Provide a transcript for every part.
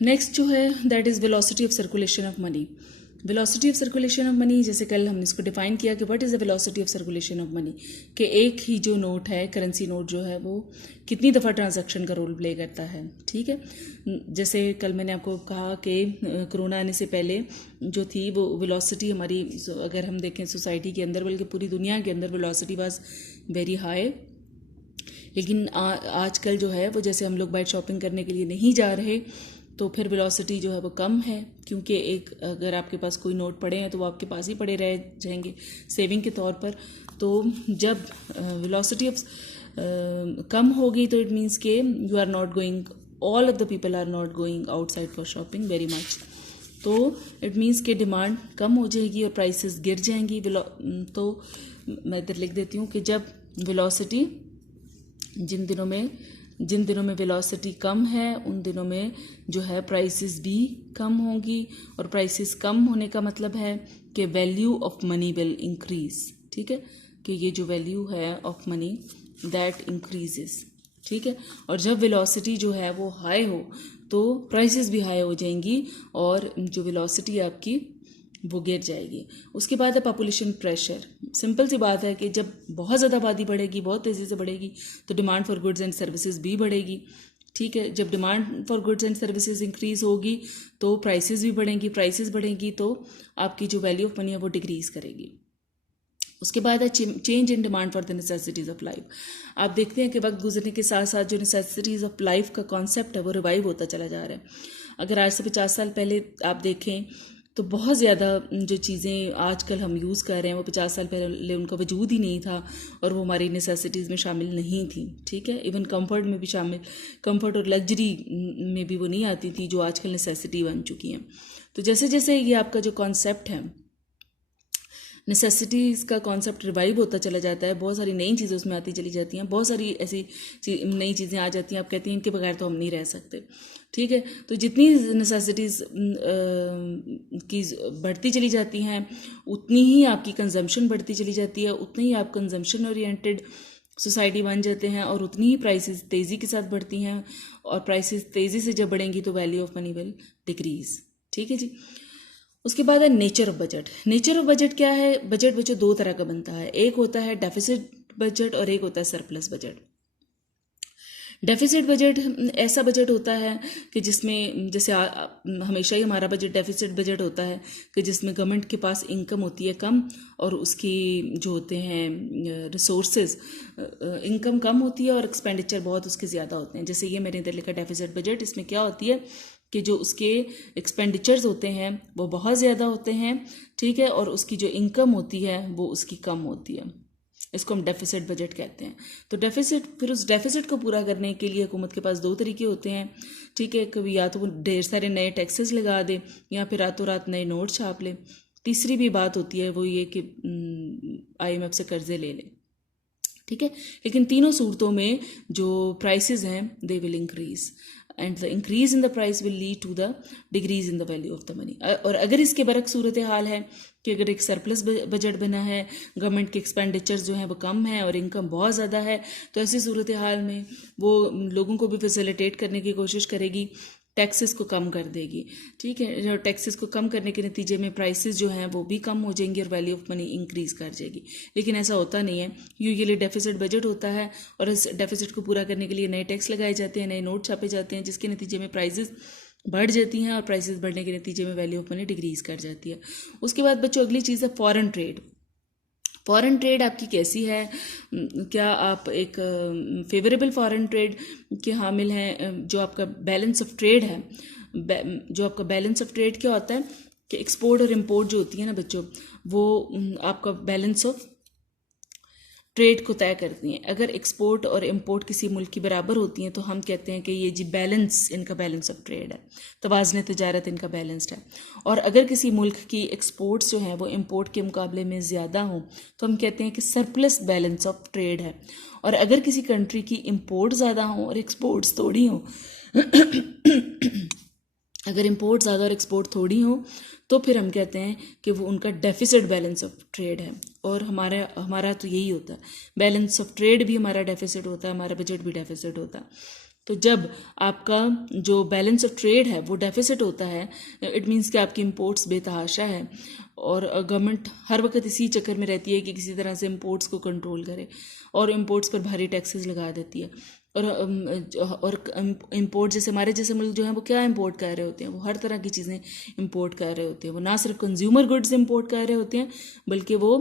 Next जो है that is velocity of circulation of money. Velocity of circulation of money, जैसे कल हमने इसको डिफाइन किया कि what is the velocity of circulation of money, कि एक ही जो नोट है, करेंसी नोट जो है, वो कितनी दफ़ा ट्रांजैक्शन का रोल प्ले करता है। ठीक है, जैसे कल मैंने आपको कहा कि कोरोना आने से पहले जो थी वो वेलोसिटी हमारी, अगर हम देखें सोसाइटी के अंदर, बल्कि पूरी दुनिया के अंदर वेलोसिटी वाज वेरी हाई। लेकिन आजकल जो है वो, जैसे हम लोग बाइक शॉपिंग करने के लिए नहीं जा रहे, तो फिर वेलोसिटी जो है वो कम है, क्योंकि एक अगर आपके पास कोई नोट पड़े हैं तो वो आपके पास ही पड़े रह जाएंगे सेविंग के तौर पर। तो जब वेलोसिटी ऑफ कम होगी तो इट मीन्स के you are not going, all of the people are not going outside for shopping very much. तो इट मीन्स के डिमांड कम हो जाएगी और प्राइसेस गिर जाएंगी। तो मैं इधर लिख देती हूँ कि जब वेलोसिटी, जिन दिनों में वेलोसिटी कम है उन दिनों में जो है प्राइसेस भी कम होंगी, और प्राइसेस कम होने का मतलब है कि value of money will increase. ठीक है, कि ये जो वैल्यू है ऑफ मनी दैट इंक्रीजेस। ठीक है, और जब वेलोसिटी जो है वो हाई हो तो प्राइसेस भी हाई हो जाएंगी और जो वेलोसिटी आपकी वो गिर जाएगी। उसके बाद है पॉपुलेशन प्रेशर। सिंपल सी बात है कि जब बहुत ज़्यादा आबादी बढ़ेगी, बहुत तेज़ी से बढ़ेगी, तो demand for goods and services भी बढ़ेगी। ठीक है, जब demand for goods and services increase होगी तो प्राइसेस भी बढ़ेंगी, प्राइसेस बढ़ेंगी तो आपकी जो वैल्यू ऑफ मनी है वो डिक्रीज करेगी। उसके बाद है change in demand for the necessities of life. आप देखते हैं कि वक्त गुजरने के साथ साथ जो नेसेसिटीज़ ऑफ लाइफ का कॉन्सेप्ट है वो रिवाइव होता चला जा रहा है। अगर आज से 50 साल पहले आप देखें तो बहुत ज़्यादा जो चीज़ें आजकल हम यूज़ कर रहे हैं वो 50 साल पहले उनका वजूद ही नहीं था और वो हमारी नेसेसिटीज़ में शामिल नहीं थी। ठीक है, इवन कंफर्ट में भी शामिल, कंफर्ट और लग्जरी में भी वो नहीं आती थी जो आजकल नेसेसिटी बन चुकी हैं। तो जैसे जैसे ये आपका जो कॉन्सेप्ट है, नेसेसिटीज़ का कॉन्सेप्ट रिवाइव होता चला जाता है, बहुत सारी नई चीज़ें उसमें आती चली जाती हैं, बहुत सारी ऐसी नई चीज़ें आ जाती हैं, आप कहती हैं इनके बगैर तो हम नहीं रह सकते। ठीक है, तो जितनी नेसेसिटीज़ की बढ़ती चली जाती हैं उतनी ही आपकी कंजम्पशन बढ़ती चली जाती है, उतनी ही आप कंजम्पशन ओरिएंटेड सोसाइटी बन जाते हैं और उतनी ही प्राइसेस तेज़ी के साथ बढ़ती हैं, और प्राइसेस तेज़ी से जब बढ़ेंगी तो value of money will decrease. ठीक है जी। उसके बाद है nature of budget. Nature of budget क्या है? बजट बजट दो तरह का बनता है, एक होता है डेफिसिट बजट और एक होता है सरप्लस बजट। डेफिसिट बजट ऐसा बजट होता है कि जिसमें जैसे हमेशा ही हमारा बजट डेफिसिट बजट होता है कि जिसमें गवर्नमेंट के पास इनकम होती है कम और उसकी जो होते हैं रिसोर्सेज, इनकम कम होती है और एक्सपेंडिचर बहुत उसके ज़्यादा होते हैं। जैसे ये मैंने इधर लिखा डेफिसिट बजट, इसमें क्या होती है कि जो उसके एक्सपेंडिचर्स होते हैं वो बहुत ज़्यादा होते हैं। ठीक है, और उसकी जो इनकम होती है वो उसकी कम होती है, इसको हम डेफिसिट बजट कहते हैं। तो डेफिसिट, फिर उस डेफिसिट को पूरा करने के लिए हुकूमत के पास दो तरीके होते हैं। ठीक है, कभी या तो वो ढेर सारे नए टैक्सेस लगा दे या फिर रातों रात नए नोट छाप ले। तीसरी भी बात होती है वो ये कि IMF से कर्जे ले ले। ठीक है, लेकिन तीनों सूरतों में जो प्राइसेस हैं they will increase and the increase in the price will lead to the decrease in the value of the money. और अगर इसके बरक सूरत हाल है कि अगर एक सरप्लस बजट बना है, गवर्नमेंट के एक्सपेंडिचर्स जो हैं वो कम है और इनकम बहुत ज़्यादा है, तो ऐसी सूरत हाल में वो लोगों को भी फैसिलिटेट करने की कोशिश करेगी, टैक्सेस को कम कर देगी। ठीक है, जो टैक्सेस को कम करने के नतीजे में प्राइसेस जो हैं वो भी कम हो जाएंगी और वैल्यू ऑफ मनी इंक्रीज कर जाएगी। लेकिन ऐसा होता नहीं है, यूजुअली डेफिसिट बजट होता है और इस डेफिसिट को पूरा करने के लिए नए टैक्स लगाए जाते हैं, नए नोट छापे जाते हैं, जिसके नतीजे में प्राइसेस बढ़ जाती हैं और प्राइसेस बढ़ने के नतीजे में वैल्यू ऑफ मनी डिक्रीज कर जाती है। उसके बाद बच्चों अगली चीज़ है फॉरेन ट्रेड। फॉरेन ट्रेड आपकी कैसी है? क्या आप एक फेवरेबल फॉरेन ट्रेड के हामिल हैं? जो आपका बैलेंस ऑफ ट्रेड है, जो आपका बैलेंस ऑफ ट्रेड क्या होता है कि एक्सपोर्ट और इम्पोर्ट जो होती है ना बच्चों, वो आपका बैलेंस ऑफ ट्रेड को तय करती हैं। अगर एक्सपोर्ट और इंपोर्ट किसी मुल्क की बराबर होती हैं तो हम कहते हैं कि ये जी बैलेंस, इनका बैलेंस ऑफ ट्रेड है, तवाज़ुन तिजारत इनका बैलेंस्ड है। और अगर किसी मुल्क की एक्सपोर्ट्स जो हैं वो इंपोर्ट के मुकाबले में ज़्यादा हों तो हम कहते हैं कि सरप्लस बैलेंस ऑफ ट्रेड है। और अगर किसी कंट्री की इंपोर्ट ज़्यादा हो और एक्सपोर्ट्स थोड़ी हों अगर इंपोर्ट ज़्यादा और एक्सपोर्ट थोड़ी हो तो फिर हम कहते हैं कि वो उनका डेफिसिट बैलेंस ऑफ ट्रेड है। और हमारा तो यही होता है, बैलेंस ऑफ ट्रेड भी हमारा डेफिसिट होता है, हमारा बजट भी डेफिसिट होता है। तो जब आपका जो बैलेंस ऑफ ट्रेड है वो डेफिसिट होता है, इट मीन्स कि आपकी इंपोर्ट्स बेतहाशा है और गवर्नमेंट हर वक्त इसी चक्कर में रहती है कि किसी तरह से इंपोर्ट्स को कंट्रोल करे और इंपोर्ट्स पर भारी टैक्सेस लगा देती है। और इंपोर्ट जैसे हमारे जैसे मुल्क जो हैं वो क्या इंपोर्ट कर रहे होते हैं, वो हर तरह की चीज़ें इंपोर्ट कर रहे होते हैं। वो ना सिर्फ कंज्यूमर गुड्स इंपोर्ट कर रहे होते हैं बल्कि वो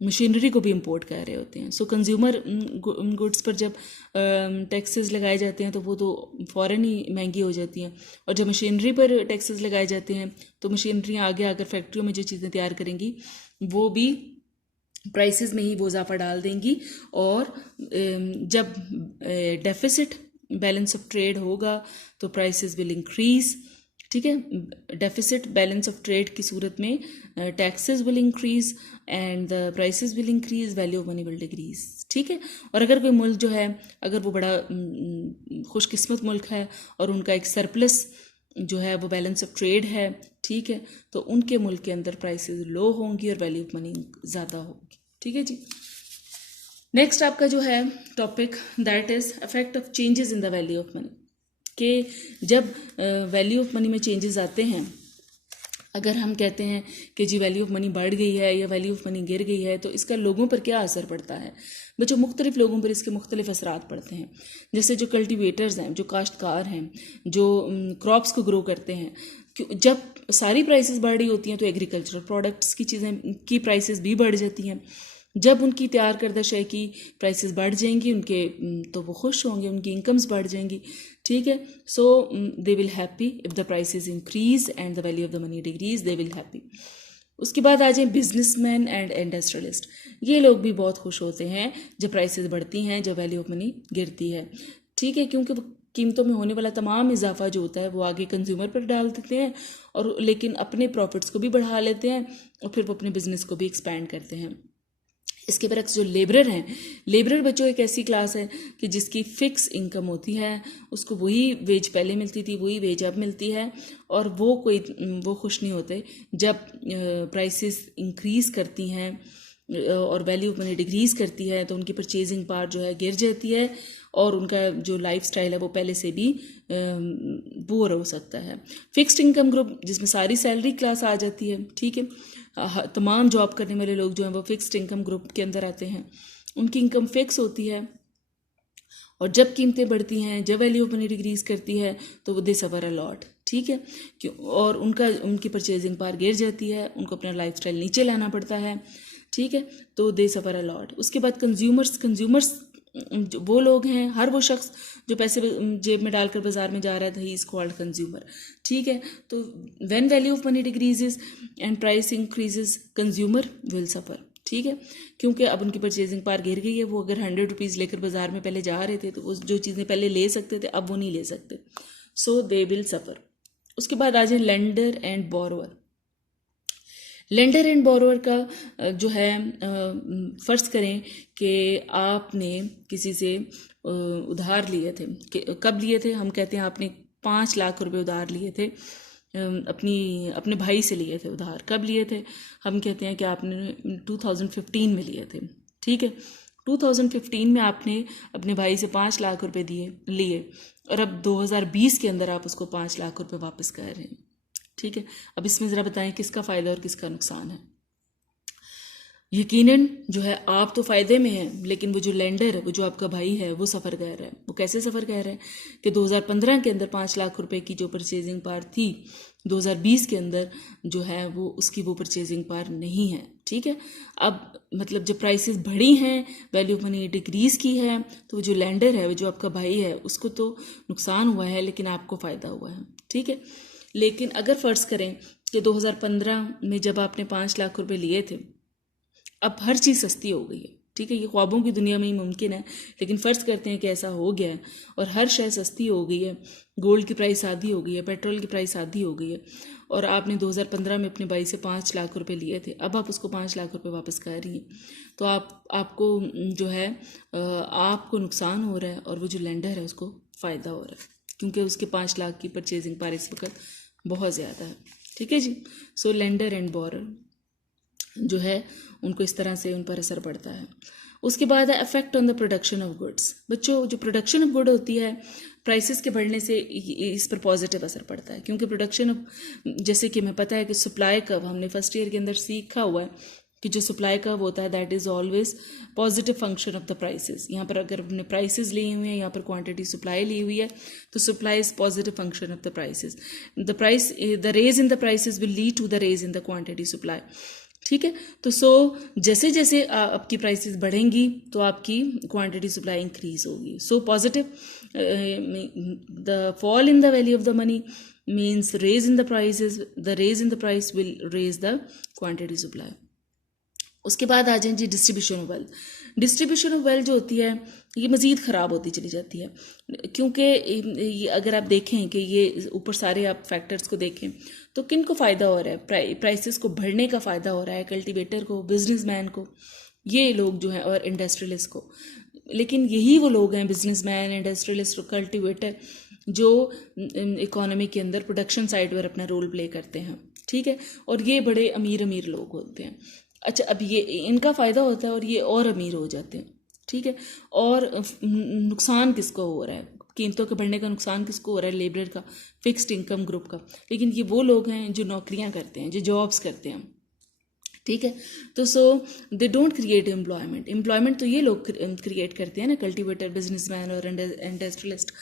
मशीनरी को भी इंपोर्ट कर रहे होते हैं। सो कंज्यूमर गुड्स पर जब टैक्सेस लगाए जाते हैं तो वो तो फ़ौरन ही महंगी हो जाती हैं, और जब मशीनरी पर टैक्सेस लगाए जाते हैं तो मशीनरियाँ आगे आकर फैक्ट्रियों में जो चीज़ें तैयार करेंगी वो भी प्राइसेस में ही वो इजाफा डाल देंगी। और जब डेफिसिट बैलेंस ऑफ ट्रेड होगा तो प्राइसेस विल इंक्रीज़। ठीक है, डेफिसिट बैलेंस ऑफ ट्रेड की सूरत में taxes will increase and the prices will increase, value of money will decrease. ठीक है, और अगर कोई मुल्क जो है अगर वो बड़ा खुशकिस्मत मुल्क है और उनका एक सरप्लस जो है वो बैलेंस ऑफ ट्रेड है, ठीक है, तो उनके मुल्क के अंदर प्राइसेस लो होंगी और वैल्यू ऑफ मनी ज़्यादा होगी। ठीक है जी। नेक्स्ट आपका जो है topic that is effect of changes in the value of money, कि जब वैल्यू ऑफ मनी में चेंजेस आते हैं, अगर हम कहते हैं कि जी वैल्यू ऑफ मनी बढ़ गई है या वैल्यू ऑफ मनी गिर गई है तो इसका लोगों पर क्या असर पड़ता है। बच्चों, मुख्तलिफ लोगों पर इसके मुख्तलिफ असरात पड़ते हैं। जैसे जो कल्टिवेटर्स हैं, जो काश्तकार हैं, जो क्रॉप्स को ग्रो करते हैं, जब सारी प्राइसेस बढ़ रही होती हैं तो एग्रीकल्चरल प्रोडक्ट्स की चीज़ें की प्राइसेस भी बढ़ जाती हैं। जब उनकी तैयार करदा शय की प्राइसेस बढ़ जाएंगी उनके, तो वो खुश होंगे, उनकी इनकम्स बढ़ जाएंगी। ठीक है, so they will happy if the prices increase and the value of the money decrease, they will happy. उसके बाद आ जाए बिजनेसमैन एंड इंडस्ट्रियलिस्ट। ये लोग भी बहुत खुश होते हैं जब प्राइसेस बढ़ती हैं, जब वैल्यू ऑफ मनी गिरती है। ठीक है, क्योंकि कीमतों में होने वाला तमाम इजाफा जो होता है वो आगे कंज्यूमर पर डाल देते हैं, और लेकिन अपने प्रॉफिट्स को भी बढ़ा लेते हैं और फिर वो अपने बिजनेस को भी एक्सपैंड करते हैं। इसके बरक्स जो लेबरर हैं, लेबरर बच्चों एक ऐसी क्लास है कि जिसकी फ़िक्स इनकम होती है, उसको वही वेज पहले मिलती थी वही वेज अब मिलती है, और वो खुश नहीं होते जब प्राइसेस इंक्रीज़ करती हैं और वैल्यू ऑफ मनी डिक्रीज़ करती है तो उनकी परचेजिंग पावर जो है गिर जाती है और उनका जो लाइफ स्टाइल है वो पहले से भी पुअर हो सकता है। फिक्स्ड इनकम ग्रुप जिसमें सारी सैलरी क्लास आ जाती है, ठीक है, तमाम जॉब करने वाले लोग जो हैं वो फिक्स्ड इनकम ग्रुप के अंदर आते हैं, उनकी इनकम फिक्स होती है, और जब कीमतें बढ़ती हैं, जब वैल्यू ऑफ मनी डिक्रीज़ करती है तो वो दे सफ़र अ लॉट। ठीक है, क्यों, और उनकी परचेजिंग पावर गिर जाती है, उनको अपना लाइफ स्टाइल नीचे लाना पड़ता है। ठीक है, तो दे सफ़र अ लॉट। उसके बाद कंज्यूमर्स वो लोग हैं, हर वो शख्स जो पैसे जेब में डालकर बाजार में जा रहा था, ही इज़ कॉल्ड कंज्यूमर। ठीक है, तो when value of money decreases and price increases, consumer will suffer. ठीक है, क्योंकि अब उनकी परचेजिंग पावर गिर गई है। वो अगर 100 रुपीज़ लेकर बाजार में पहले जा रहे थे तो वो जो चीज़ें पहले ले सकते थे अब वो नहीं ले सकते, सो दे विल सफ़र। उसके बाद आ जाए lender and borrower. Lender and borrower का जो है, फ़र्ज़ करें कि आपने किसी से उधार लिए थे। कब लिए थे? हम कहते हैं आपने 5 लाख रुपए उधार लिए थे, अपने भाई से लिए थे उधार। कब लिए थे? हम कहते हैं कि आपने 2015 में लिए थे। ठीक है, 2015 में आपने अपने भाई से 5 लाख रुपए लिए और अब 2020 के अंदर आप उसको 5 लाख रुपए वापस कर रहे हैं। ठीक है, अब इसमें ज़रा बताएं किसका फ़ायदा और किसका नुकसान है। यकीनन जो है आप तो फ़ायदे में हैं, लेकिन वो जो लेंडर है, वो जो आपका भाई है, वो सफ़र कर रहा है। वो कैसे सफ़र कर रहा है कि 2015 के अंदर 5 लाख रुपए की जो परचेजिंग पावर थी, 2020 के अंदर जो है वो उसकी वो परचेजिंग पावर नहीं है। ठीक है, अब मतलब जब प्राइसेस बढ़ी हैं, वैल्यू ऑफ मनी डिक्रीज़ की है, तो वो जो लेंडर है, वो जो आपका भाई है, उसको तो नुकसान हुआ है लेकिन आपको फ़ायदा हुआ है। ठीक है, लेकिन अगर फ़र्ज़ करें कि 2015 में जब आपने 5 लाख रुपए लिए थे, अब हर चीज़ सस्ती हो गई है। ठीक है, ये ख्वाबों की दुनिया में ही मुमकिन है, लेकिन फ़र्ज़ करते हैं कि ऐसा हो गया है और हर शय सस्ती हो गई है। गोल्ड की प्राइस आधी हो गई है, पेट्रोल की प्राइस आधी हो गई है, और आपने 2015 में अपने भाई से 5 लाख रुपए लिए थे, अब आप उसको 5 लाख रुपए वापस कर रही हैं, तो आपको जो है आपको नुकसान हो रहा है और वो जो लेंडर है उसको फ़ायदा हो रहा है, क्योंकि उसके 5 लाख की परचेजिंग पावर इस वक्त बहुत ज़्यादा है। ठीक है जी, सो लेंडर एंड बोरर जो है उनको इस तरह से उन पर असर पड़ता है। उसके बाद है effect on the production of goods. बच्चों, जो प्रोडक्शन ऑफ गुड होती है प्राइसेस के बढ़ने से इस पर पॉजिटिव असर पड़ता है, क्योंकि प्रोडक्शन, जैसे कि हमें पता है कि सप्लाई कर्व हमने फर्स्ट ईयर के अंदर सीखा हुआ है कि जो सप्लाई कर्व होता है that is always positive function of the prices. यहाँ पर अगर अपने प्राइसेस लिए हुए हैं, यहाँ पर क्वांटिटी सप्लाई ली हुई है, तो supply is positive function of the prices. The raise in the prices will lead to the raise in the quantity supply. ठीक है, तो जैसे जैसे आपकी प्राइसेस बढ़ेंगी तो आपकी क्वांटिटी सप्लाई इंक्रीज होगी। So positive, the fall in the value of the money means raise in the prices, the raise in the price will raise the quantity supply. उसके बाद आ जाए जी distribution of wealth. Distribution of wealth जो होती है ये मज़ीद ख़राब होती चली जाती है, क्योंकि अगर आप देखें कि ये ऊपर सारे आप फैक्टर्स को देखें तो किन को फ़ायदा हो रहा है, प्राइसेस को बढ़ने का फ़ायदा हो रहा है कल्टीवेटर को, बिजनेसमैन को, ये लोग जो हैं, और इंडस्ट्रियलिस्ट को। लेकिन यही वो लोग हैं, बिजनेसमैन, इंडस्ट्रियलिस्ट, कल्टीवेटर, जो इकोनॉमी के अंदर प्रोडक्शन साइड पर अपना रोल प्ले करते हैं। ठीक है, और ये बड़े अमीर अमीर लोग होते हैं। अच्छा, अब ये इनका फ़ायदा होता है और ये और अमीर हो जाते हैं। ठीक है, और नुकसान किसको हो रहा है, कीमतों के बढ़ने का नुकसान किसको हो रहा है, लेबर का, फिक्स्ड इनकम ग्रुप का। लेकिन ये वो लोग हैं जो नौकरियां करते हैं, जो जॉब्स करते हैं। ठीक है, तो सो दे डोंट क्रिएट एम्प्लॉयमेंट तो ये लोग क्रिएट करते हैं ना, कल्टीवेटर, बिजनेसमैन और इंडस्ट्रियलिस्ट।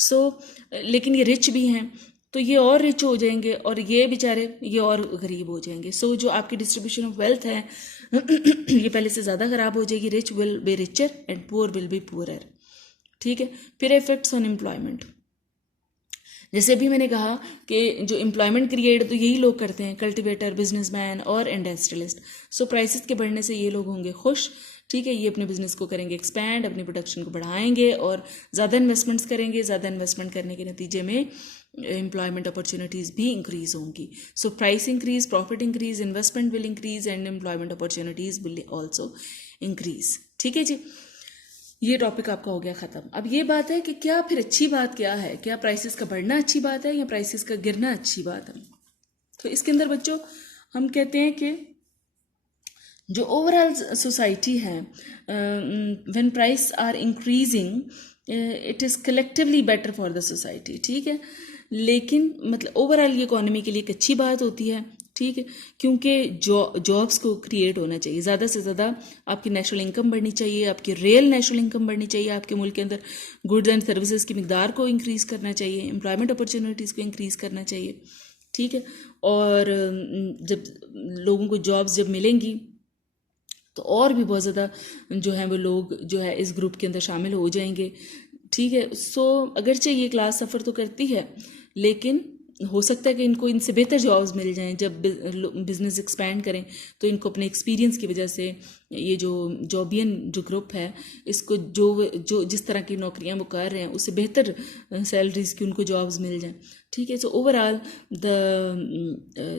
सो लेकिन ये रिच भी हैं, तो ये और रिच हो जाएंगे और ये बेचारे ये और गरीब हो जाएंगे। सो जो आपकी डिस्ट्रीब्यूशन ऑफ वेल्थ है ये पहले से ज़्यादा ख़राब हो जाएगी। Rich will be richer and poor will be poorer. ठीक है, फिर इफेक्ट्स ऑन एम्प्लॉयमेंट। जैसे भी मैंने कहा कि जो एम्प्लॉयमेंट क्रिएट तो यही लोग करते हैं, कल्टीवेटर, बिजनेसमैन और इंडस्ट्रियलिस्ट। सो प्राइसेस के बढ़ने से ये लोग होंगे खुश। ठीक है, ये अपने बिजनेस को करेंगे एक्सपैंड, अपनी प्रोडक्शन को बढ़ाएंगे और ज़्यादा इन्वेस्टमेंट्स करेंगे। ज़्यादा इन्वेस्टमेंट करने के नतीजे में एम्प्लॉयमेंट अपॉर्चुनिटीज़ भी इंक्रीज होंगी। So price increase, profit increase, investment will increase and employment opportunities will also increase. ठीक है जी, ये टॉपिक आपका हो गया ख़त्म। अब ये बात है कि क्या फिर अच्छी बात क्या है, क्या प्राइसेस का बढ़ना अच्छी बात है या प्राइसेस का गिरना अच्छी बात है। तो इसके अंदर बच्चों हम कहते हैं कि जो ओवरऑल सोसाइटी है, when price are increasing it is collectively better for the society. ठीक है, लेकिन मतलब ओवरऑल ये इकोनॉमी के लिए एक अच्छी बात होती है। ठीक है, क्योंकि जॉब्स को क्रिएट होना चाहिए, ज़्यादा से ज़्यादा आपकी नेशनल इनकम बढ़नी चाहिए, आपकी रियल नेशनल इनकम बढ़नी चाहिए, आपके मुल्क के अंदर गुड्स एंड सर्विसेज की मिकदार को इंक्रीज़ करना चाहिए, एम्प्लॉयमेंट अपॉर्चुनिटीज़ को इंक्रीज़ करना चाहिए। ठीक है, और जब लोगों को जॉब्स जब मिलेंगी तो और भी बहुत ज़्यादा जो है वो लोग जो है इस ग्रुप के अंदर शामिल हो जाएंगे। ठीक है, सो अगरचे ये क्लास सफ़र तो करती है, लेकिन हो सकता है कि इनको इनसे बेहतर जॉब्स मिल जाएं। जब बिज़नेस एक्सपैंड करें तो इनको अपने एक्सपीरियंस की वजह से ये जो जॉबियन जो ग्रुप है, इसको जो जिस तरह की नौकरियां वो कर रहे हैं उससे बेहतर सैलरीज की उनको जॉब्स मिल जाएं। ठीक है, सो ओवरऑल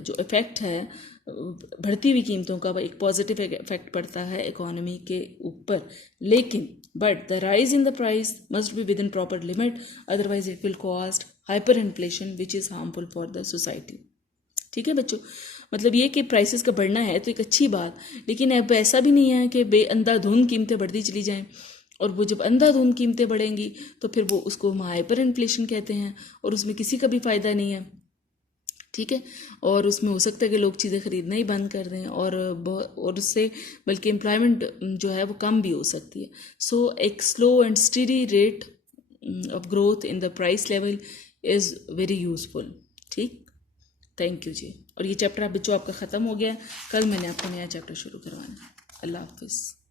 जो इफ़ेक्ट है बढ़ती हुई कीमतों का एक पॉजिटिव इफेक्ट पड़ता है इकोनॉमी के ऊपर। लेकिन but the rise in the price must be with in proper limit, otherwise it will cause hyper inflation which is harmful for the society. ठीक है बच्चों, मतलब ये कि प्राइसेस का बढ़ना है तो एक अच्छी बात, लेकिन अब ऐसा भी नहीं है कि अंधाधुंध कीमतें बढ़ती चली जाएं। और वो जब अंधाधुंध कीमतें बढ़ेंगी तो फिर वो उसको हम हाइपर इन्फ्लेशन कहते हैं और उसमें किसी का भी फ़ायदा नहीं है। ठीक है, और उसमें हो सकता है कि लोग चीज़ें ख़रीदना ही बंद कर दें और उससे बल्कि एम्प्लॉयमेंट जो है वो कम भी हो सकती है। सो एक slow and steady rate of growth in the price level is very useful. ठीक, थैंक यू जी। और ये चैप्टर आप बच्चों आपका ख़त्म हो गया, कल मैंने आपको नया चैप्टर शुरू करवाना है। अल्लाह हाफिज़।